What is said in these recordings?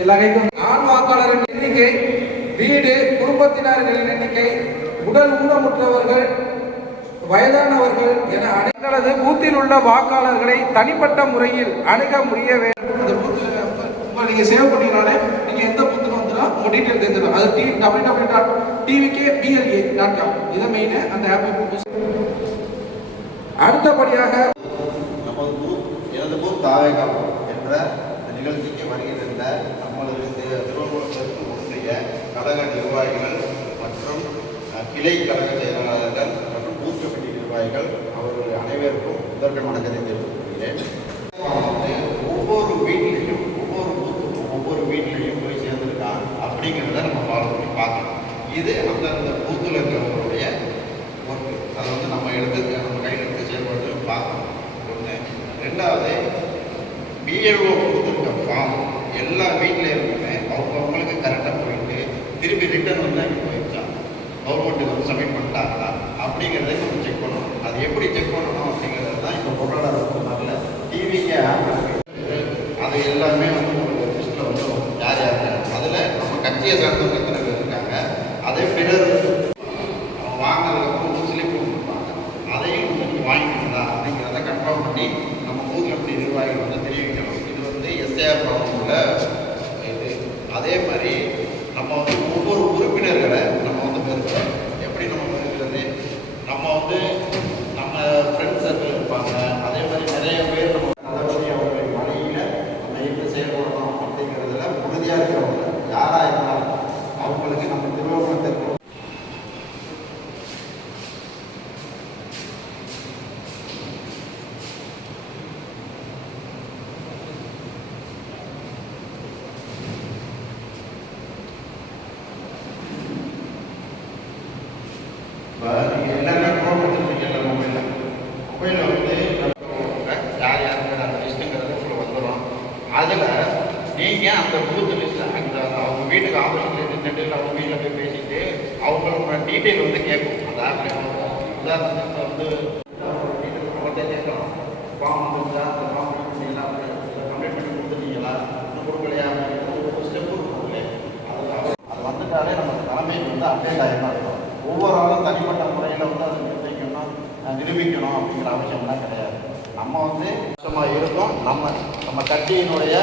இலங்கைக்கும் ஆண் வாக்காளரின் எண்ணிக்கை வீடு குடும்பத்தினர்களின் எண்ணிக்கை உடல் ஊனமுற்றவர்கள் வயதானவர்கள் என அனைத்து பூத்தில் உள்ள வாக்காளர்களை தனிப்பட்ட முறையில் அணுக முடிய வேண்டும் இந்த பூத்தில் உங்களை நீங்கள் சேவ் பண்ணினாலே நீங்கள் எந்த பூத்துக்கு வந்துடும் உங்கள் டீட்டெயில் தெரிஞ்சிடும். அது D W W dot TVK PLA dot com இதை மெயினு அந்த ஆப்பை அடுத்தபடியாக நமது பூத் எனது பூத் தாவேகம் என்ற இந்த நிகழ்ச்சிக்கு வருகின்ற நம்மளது தி- திருவள்ளுவர் தெற்கு ஒன்றிய கழக நிர்வாகிகள் மற்றும் கிளை கழக செயலாளர்கள் மற்றும் பூத் கமிட்டி நிர்வாகிகள் அவர்கள் அனைவருக்கும் முதல்கள் வணக்கத்தை தெரிவித்துக் கொள்கிறேன் வந்து ஒவ்வொரு வீட்டிலையும் ஒவ்வொரு பூத்துக்கும் ஒவ்வொரு வீட்டிலையும் போய் சேர்ந்திருக்கா அப்படிங்கிறத நம்ம ஃபாலோ பண்ணி பார்க்கணும். இது அந்தந்த பூத்தில் இருக்கிறவங்களுடைய ஒர்க்கு அதை வந்து நம்ம எடுத்து நம்ம கையில் எடுத்து செயல்படுறது பார்க்கணும். ஒன்று ரெண்டாவது பிஎல்ஓ கொடுத்துருக்க ஃபார்ம் எல்லா வீட்லேயுமே திருப்பி ரிட்டர்ன் வந்து அங்கே போயிடுச்சா கவர்மெண்ட்டுக்கு வந்து சப்மிட் பண்ணிட்டாங்களா? அப்படிங்கிறத நம்ம செக் பண்ணணும். அது எப்படி செக் பண்ணணும் அப்படிங்கிறது தான் இப்போ பொருளாதார சொன்னார்ல டிவிக்கு ஆப் அது எல்லாமே வந்து உங்களுக்கு லிஸ்ட்டில் வந்து யார் யார். அதில் நம்ம கட்சியை சார்ந்தவங்க எத்தனை பேர் இருக்காங்க அதே பிறர் அவங்க வாங்கினதுக்கப்புறம் ஒரு ஸ்லிப் கொடுப்பாங்க அதையும் வந்து நீங்கள் வாங்கிக்கிறதா அப்படிங்கிறத கன்ஃபார்ம் பண்ணி நம்ம பூத் கமிட்டி நிர்வாகிகள் வந்து தெரிவிக்கணும் இது வந்து எஸ்ஏஆர் ப்ராப்ளம்ல இது அதே மாதிரி நம்ம வந்து ஒவ்வொரு உறுப்பினர்களை நம்ம வந்து பெருக்கிறோம் எப்படி நம்ம பெருக்கிறது நம்ம வந்து நம்ம ஃப்ரெண்ட்ஸ் சர்க்கிள் இருப்பாங்க அதே மாதிரி நிறைய பேர் நம்ம தளபதி அவர்கள் வழியில் நம்ம எப்படி செயல்படணும் அப்படிங்கிறதுல உறுதியாக இருக்கிறவங்க யாராக இருந்தாலும் அவங்களுக்கு நம்ம திருவண்ணாமலை இப்போ நீங்கள் எல்லாமே ப்ரோ பண்ணிருக்கீங்கல்ல மொபைலில் மொபைலில் வந்து யார் யாருங்கிற அந்த லிஸ்ட்டுங்கிறது உங்களுக்கு வந்துடும் அதில் நீங்கள் அந்த பூத் லிஸ்ட்டில் அந்த அவங்க வீட்டுக்கு ஆப்போசிட்ல நின்றுட்டு அவங்க வீட்டில் போய் பேசிட்டு அவங்களோட டீட்டெயில் வந்து கேட்கும். அந்த ஆப்பில் உதாரணத்துக்கு வந்து வீட்டுக்கு அவங்கள்ட்ட கேட்கலாம் ஃபார்ம் வந்துருந்தா அந்த ஃபார்ம் பண்ணிட்டீங்களா கம்ப்ளீட் பண்ணி கொடுத்துட்டீங்களா இன்னும் கொடுக்கலையா ஒரு ஸ்டெப் இருக்கும் இல்லையா அது அது வந்துட்டாலே நம்ம தலைமைக்கு வந்து அப்டேட் ஆகிடும் இருக்கும் ஒவ்வொரு ஆளும் தனிப்பட்ட முறையில் வந்து அதை நிர்ணயிக்கணும் அஹ் நிரூபிக்கணும் அப்படிங்கிற அவசியம்லாம் கிடையாது. நம்ம வந்து கஷ்டமாக இருக்கோம். நம்ம நம்ம கட்சியினுடைய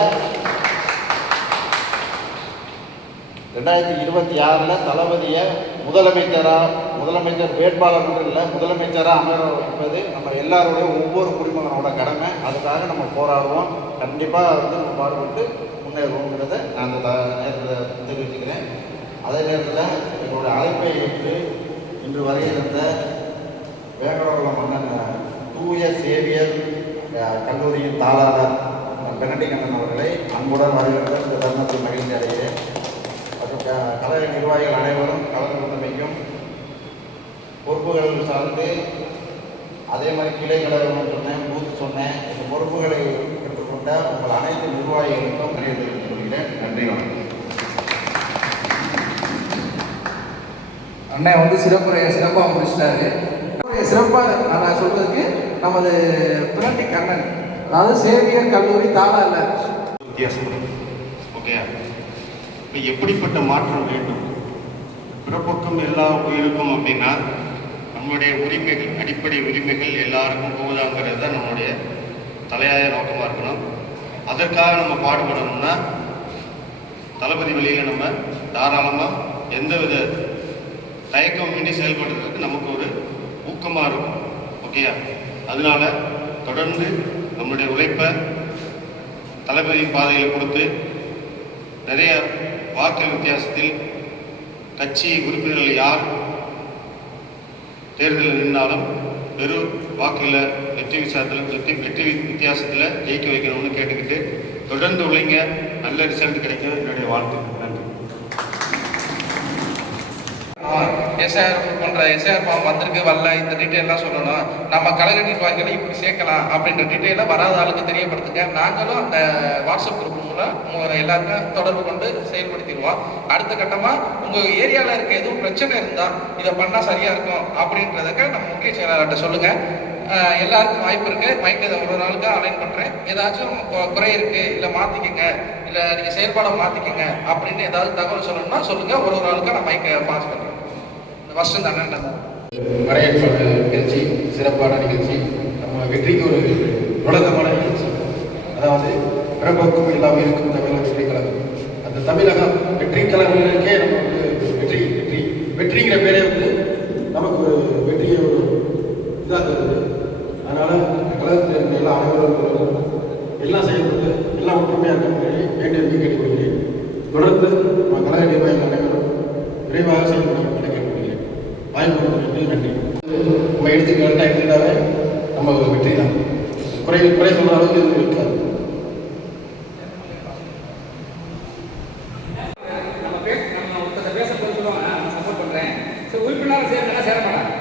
ரெண்டாயிரத்தி இருபத்தி ஆறில் தளபதியை முதலமைச்சராக முதலமைச்சர் வேட்பாளர் மட்டும் இல்லை முதலமைச்சராக அமர என்பது நம்ம எல்லாருடைய ஒவ்வொரு குடிமகனோட கடமை. அதுக்காக நம்ம போராடுவோம். கண்டிப்பாக வந்து நம்ம பாடுபட்டு முன்னேறுவோங்கிறத நான் அந்த த- நேரத்தில் தெரிவிச்சுக்கிறேன். அதே நேரத்தில் எங்களுடைய அழைப்பை ஏற்று இன்று வரையிருந்த வேங்கடகுள மன்னன் தூய சேவியர் கல்லூரியின் தாளாளர் பெனடிகண்ணன் அவர்களை அன்புடன் வருகின்ற இந்த தருணத்தில் மகிழ்ச்சி அடைகிறேன். மற்றும் க- கழக நிர்வாகிகள் அனைவரும் கலந்து கொண்டமைக்கும் பொறுப்புகள் சார்ந்து அதே மாதிரி கிளை கழகம் சொன்னேன் பூத் சொன்னேன். இந்த பொறுப்புகளை பெற்றுக்கொண்ட உங்கள் அனைத்து நிர்வாகிகளுக்கும் நிறைய தெரிவித்துக் கொள்கிறேன். நன்றி வணக்கம். அண்ணன் வந்து சிறப்புரையை சிறப்பாக முடிச்சிட்டாரு. சிறப்பாக நான் சொல்றதுக்கு நமது பிராண்டிக் அண்ணன் அதாவது சேவியர் கல்லூரி தாளாளர் வித்தியாசப்படும் ஓகே இப்போ எப்படிப்பட்ட மாற்றம் வேண்டும்? பிறப்பக்கம் எல்லா உயிருக்கும் அப்படின்னா நம்மளுடைய உரிமைகள் அடிப்படை உரிமைகள் எல்லாருக்கும் போகுதாங்கிறது தான் நம்மளுடைய தலையாய நோக்கமாக இருக்கணும். அதற்காக நம்ம பாடுபடணும்னா தளபதி வழியில் நம்ம தாராளமாக எந்தவித தயக்கமின்றி செயல்படுறதுக்கு நமக்கு ஒரு ஊக்கமாக இருக்கும். ஓகேயா அதனால தொடர்ந்து நம்மளுடைய உழைப்பை தளபதியின் பாதையில் கொடுத்து நிறைய வாக்கு வித்தியாசத்தில் கட்சி உறுப்பினர்கள் யார் தேர்தலில் நின்றாலும் வெறும் வாக்கில் வெற்றி விசாரத்தில் வெற்றி வெற்றி வித்தியாசத்தில் ஜெயிக்க வைக்கணும்னு கேட்டுக்கிட்டு தொடர்ந்து உழைங்க. நல்ல ரிசல்ட் கிடைக்கும் என்னுடைய வாழ்த்து நன்றி. எஸ்ஆர் போன்ற எஸ்ஆர் ஃபார்ம் வந்திருக்கு வரல இந்த டீட்டெயிலாம் சொல்லணும். நம்ம கழக நிர்வாகிகளை இப்படி சேர்க்கலாம் அப்படின்ற டீட்டெயிலாக வராத ஆளுக்கு தெரியப்படுத்துங்க. நாங்களும் அந்த வாட்ஸ்அப் குரூப் மூலம் உங்களை எல்லாருக்கும் தொடர்பு கொண்டு செயல்படுத்திடுவோம். அடுத்த கட்டமாக உங்கள் ஏரியாவில் இருக்க எதுவும் பிரச்சனை இருந்தால் இதை பண்ணால் சரியாக இருக்கும் அப்படின்றதுக்கு நம்ம முக்கிய செயலாளர்கிட்ட சொல்லுங்கள் எல்லாருக்கும் வாய்ப்பு இருக்கு. மைக்கு இதை ஒரு ஒரு ஆளுக்கு அலைன் பண்றேன். ஏதாச்சும் குறை இருக்கு இல்ல மாத்திக்கங்க இல்ல நீங்க செயல்பாடை மாத்திக்கங்க அப்படின்னு ஏதாவது தகவல் சொல்லணும்னா சொல்லுங்க. ஒரு ஒரு ஆளுக்கு நான் மைக்கை பாஸ் பண்றேன். இந்த வருஷம் தானே வரவேற்பான நிகழ்ச்சி சிறப்பான நிகழ்ச்சி நம்ம வெற்றிக்கு ஒரு உலகமான நிகழ்ச்சி. அதாவது பிறப்புக்கும் இல்லாமல் இருக்கும் தமிழக வெற்றி கழகம். அந்த தமிழகம் வெற்றி கழகங்களுக்கே நம்ம வந்து வெற்றி வெற்றி வெற்றிங்கிற பேரே வந்து நமக்கு ஒரு வெற்றியை ஒரு இதாக தருது. அதனால இந்த கழகத்தில் இருக்க எல்லா அனைவரும் எல்லாம் செயல்பட்டு எல்லாம் ஒற்றுமையாக இருக்க வேண்டியது கேட்டுக்கொள்கிறேன் தொடர்ந்து நம்ம கழக நிர்வாகிகள் அனைவரும் விரைவாக செயல்பட வாங்கி கேட்டுக்கொள்கிறேன் வாய்ப்பு நம்ம எடுத்து கரெக்டாக எடுத்துக்கிட்டாவே நம்ம ஒரு வெற்றி தான் குறை குறை சொல்கிற அளவுக்கு எதுவும் இருக்காது நம்ம பேச நம்ம ஒருத்தர் பேச போது சொல்லுவாங்க நான் சப்போர்ட் பண்ணுறேன் சரி உறுப்பினர் சேர்ந்தா சேர மாட்டாங்க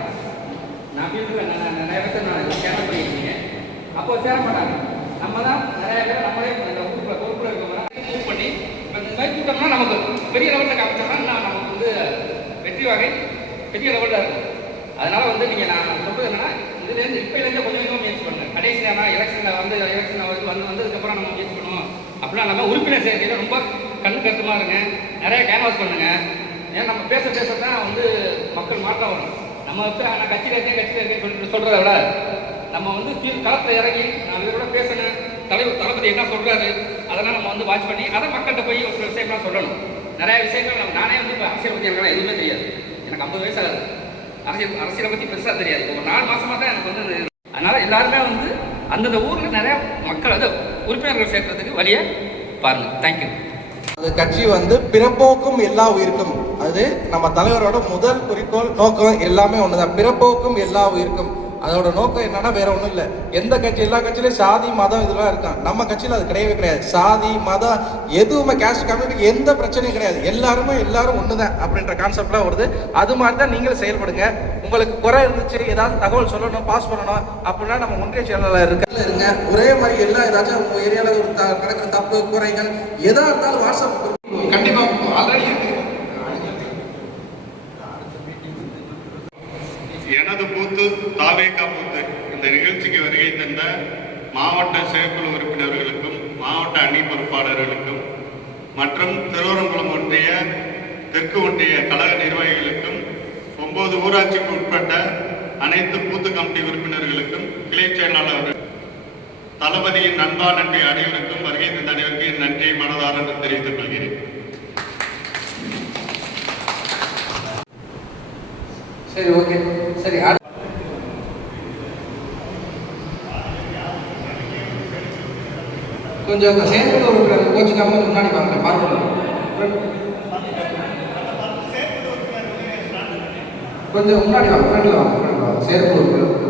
நான் வீட்டில் நான் நான் நிறைய பேர்த்த நான் சேனல் பண்ணியிருக்கீங்க அப்போ சேர மாட்டாங்க நம்ம தான் நிறைய பேர் நம்மளே இந்த ஊருக்குள்ள பொறுப்பில் இருக்கவங்க மூவ் பண்ணி இப்ப இந்த மாதிரி கூட்டம்னா நமக்கு பெரிய லெவலில் காமிச்சோம்னா இன்னும் நமக்கு வந்து வெற்றி வகை பெரிய லெவலில் இருக்கும். அதனால வந்து நீங்கள் நான் சொல்றது என்னன்னா இதுலேருந்து இப்போலேருந்து கொஞ்சம் கொஞ்சமாக முயற்சி பண்ணுங்க. கடைசி நேரம் எலெக்ஷனில் வந்து எலெக்ஷனில் வந்து வந்து வந்ததுக்கப்புறம் நம்ம முயற்சி பண்ணுவோம். அப்படிலாம் இல்லாமல் உறுப்பினர் சேர்க்கையில் ரொம்ப கண்ணு கருத்துமா இருங்க. நிறைய கேன்வாஸ் பண்ணுங்க. ஏன்னா நம்ம பேச பேச தான் வந்து மக்கள் மாற்றம் வரும். நம்ம வந்து நான் கட்சியில் இருக்கேன் கட்சியில் இருக்கேன் சொல்லிட்டு சொல்கிறத விட நம்ம வந்து கீழ் களத்தில் இறங்கி நான் இதோட பேசணும் தலைவர் தளபதி என்ன சொல்கிறாரு அதெல்லாம் நம்ம வந்து வாட்ச் பண்ணி அதை மக்கள்கிட்ட போய் ஒரு சில விஷயம்லாம் சொல்லணும். நிறைய விஷயங்கள் நம்ம நானே வந்து இப்போ அரசியல் பற்றி எனக்கு எதுவுமே தெரியாது. எனக்கு ஐம்பது வயசு ஆகுது. அரசியல் அரசியலை பற்றி பெருசாக தெரியாது. ஒரு நாலு மாதமாக தான் எனக்கு வந்து அதனால் எல்லாருமே வந்து அந்தந்த ஊரில் நிறைய மக்கள் அது உறுப்பினர்கள் சேர்க்கறதுக்கு வழியை பாருங்கள் தேங்க்யூ அது கட்சி வந்து பிறப்போக்கும் எல்லா உயிருக்கும். அது நம்ம தலைவரோட முதல் குறிக்கோள் நோக்கம் எல்லாமே ஒண்ணுதான். பிறப்போக்கும் எல்லா உயிருக்கும். அதோட நோக்கம் என்னன்னா வேற ஒண்ணும் இல்ல. எந்த கட்சி எல்லா கட்சியிலும் சாதி மதம் இதெல்லாம் இருக்கான் நம்ம கட்சியில அது கிடையவே கிடையாது. சாதி மதம் எதுவுமே கேஸ்ட் கம்யூனிட்டி எந்த பிரச்சனையும் கிடையாது. எல்லாருமே எல்லாரும் ஒண்ணுதான் அப்படின்ற கான்செப்ட்லாம் வருது. அது மாதிரி தான் நீங்களும் செயல்படுங்க. உங்களுக்கு குறை இருந்துச்சு ஏதாவது தகவல் சொல்லணும் பாஸ் பண்ணணும் அப்படின்னா நம்ம ஒன்றிய செயலாளர் இருக்க இருங்க. ஒரே மாதிரி எல்லா ஏதாச்சும் உங்க ஏரியால ஒரு த- நடக்கிற தப்பு குறைகள் எதா இருந்தாலும் வாட்ஸ்அப் கண்டிப்பாக ஆல்ரெடி இருக்கு எனது பூத்து தாவேகா பூத்து. இந்த நிகழ்ச்சிக்கு வருகை தந்த மாவட்ட செயற்குழு உறுப்பினர்களுக்கும் மாவட்ட அணி பொறுப்பாளர்களுக்கும் மற்றும் திருவரங்குளம் ஒன்றிய தெற்கு ஒன்றிய கழக நிர்வாகிகளுக்கும் ஒன்பது ஊராட்சிக்கு உட்பட்ட அனைத்து பூத்து கமிட்டி உறுப்பினர்களுக்கும் கிளை செயலாளர் தளபதியின் நண்பா நன்றி அனைவருக்கும் வருகை தந்த அனைவருக்கும் என் நன்றியை மனதார தெரிவித்துக் கொள்கிறேன். சரி ஓகே சரி கொஞ்சம் சேர்ந்து ஒரு கோச்சு கம்மி முன்னாடி வாங்க பார்க்கலாம் கொஞ்சம் முன்னாடி வாங்க ஃப்ரெண்ட்ல வாங்க ஃப்ரெண்ட்ல வாங்க. செயற்குழு உறுப்பினர்